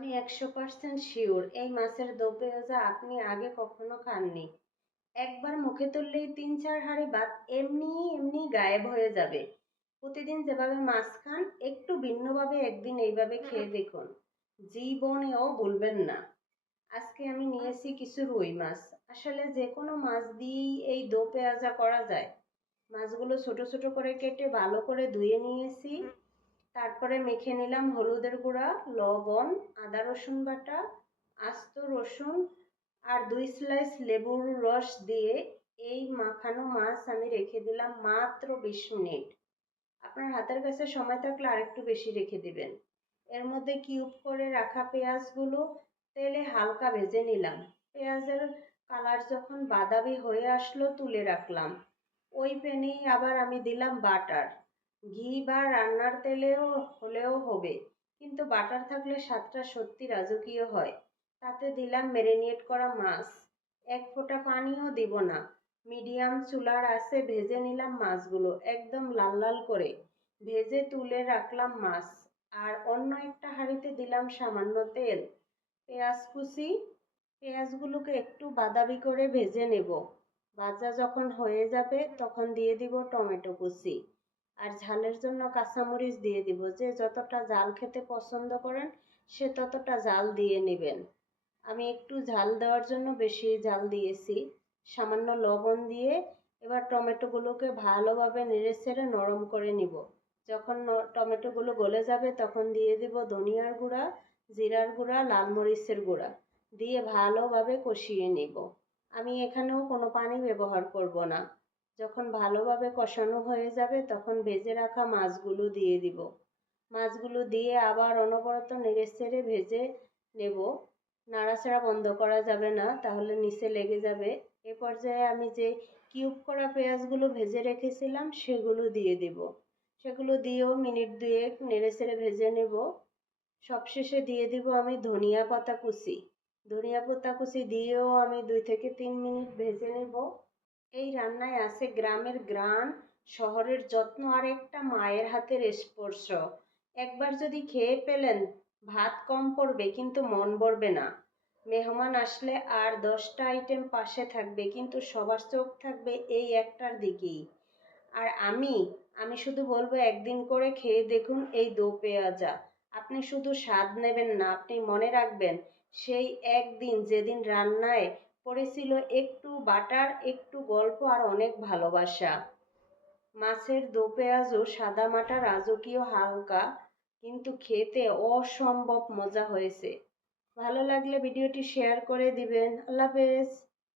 আমি একশো percent sure এই মাছের দো আপনি আগে কখনো খাননি। একবার মুখে তুললেই তিন চার হাঁড়ি ভাত এমনি এমনি গায়েব হয়ে যাবে। প্রতিদিন যেভাবে মাছ খান, একটু ভিন্নভাবে একদিন এইভাবে খেয়ে দেখুন। জীবনেও ভুলবেন না। আজকে আমি নিয়েছি কিছু রুই মাছ। আসলে যে কোনো মাছ দিয়েই এই দো পেঁয়াজা করা যায়। মাছগুলো ছোট ছোট করে কেটে ভালো করে ধুয়ে নিয়েছি। তারপরে মেখে নিলাম হলুদের গুঁড়া, লবণ, আদা রসুন বাটা, আস্ত রসুন আর দুই স্লাইস লেবুর রস দিয়ে এই মাখানো মাছ আমি রেখে দিলাম মাত্র বিশ মিনিট। আপনার হাতের কাছে সময় থাকলে আরেকটু বেশি রেখে দিবেন। এর মধ্যে কিউব করে রাখা পেঁয়াজগুলো তেলে হালকা ভেজে নিলাম। পেঁয়াজের কালার যখন বাদামি হয়ে আসলো তুলে রাখলাম। ওই প্যানেই আবার আমি দিলাম বাটার ঘি বা রান্নার তেলেও হলেও হবে। কিন্তু বাটার থাকলে স্বাদটা সত্যি রাজকীয় হয়। তাতে দিলাম ম্যারিনেট করা মাছ। এক ফোঁটা পানিও দিব না। মিডিয়াম চুলার আছে ভেজে নিলাম মাছগুলো একদম লাল লাল করে। ভেজে তুলে রাখলাম মাছ। আর অন্য একটা হাঁড়িতে দিলাম সামান্য তেল। পেঁয়াজ কুচি। পেঁয়াজগুলোকে একটু বাদামি করে ভেজে নেব। ভাজা যখন হয়ে যাবে তখন দিয়ে দিব টমেটো কুচি। আর ঝালের জন্য কাঁচামরিচ দিয়ে দিব। যে যতটা ঝাল খেতে পছন্দ করেন, সে ততটা জাল দিয়ে নেবেন। আমি একটু ঝাল দেওয়ার জন্য বেশি ঝাল দিয়েছি। সামান্য লবণ দিয়ে এবার টমেটোগুলোকে ভালোভাবে নেড়ে ছেড়ে নরম করে নিব। যখন টমেটোগুলো গলে যাবে, তখন দিয়ে দিব ধনিয়ার গুঁড়া, জিরার গুঁড়া, লাল মরিচের গুঁড়া। দিয়ে ভালোভাবে কষিয়ে নিব। আমি এখানেও কোনো পানি ব্যবহার করব না। যখন ভালোভাবে কষানো হয়ে যাবে তখন ভেজে রাখা মাছগুলো দিয়ে দিব। মাছগুলো দিয়ে আবার অনবরত নেড়ে ছেড়ে ভেজে নেব। নাড়াচাড়া বন্ধ করা যাবে না, তাহলে নিচে লেগে যাবে। এ পর্যায়ে আমি যে কিউব করা পেঁয়াজগুলো ভেজে রেখেছিলাম, সেগুলো দিয়ে দেব। সেগুলো দিয়েও মিনিট দুয়েক নেড়ে ছেড়ে ভেজে নেব। সবশেষে দিয়ে দিব আমি ধনিয়া পাতা কুচি। ধনিয়া পাতা কুচি দিয়েও আমি দুই থেকে তিন মিনিট ভেজে নেব। এই রান্নায় আছে গ্রামের গ্রান শহরের যত্ন আর একটা মায়ের হাতের স্পর্শ। একবার যদি খেয়ে পেলেন, ভাত কম পড়বে কিন্তু মন ভরবে না। মেহমান আসলে আর দশটা আইটেম পাশে থাকবে কিন্তু সবার চোখ থাকবে এই একটার দিকেই। আর আমি আমি শুধু বলব একদিন করে খেয়ে দেখুন এই দো পেঁয়াজা। আপনি শুধু স্বাদ নেবেন না, আপনি মনে রাখবেন, সেই একদিন যেদিন রান্নায় পড়েছিল একটু বাটার, একটু গল্প আর অনেক ভালোবাসা। মাছের দো পেঁয়াজও সাদামাটা রাজকীয় হালকা, কিন্তু খেতে অসম্ভব মজা হয়েছে। ভালো লাগলে ভিডিওটি শেয়ার করে দিবেন। আল্লাহ হাফেজ।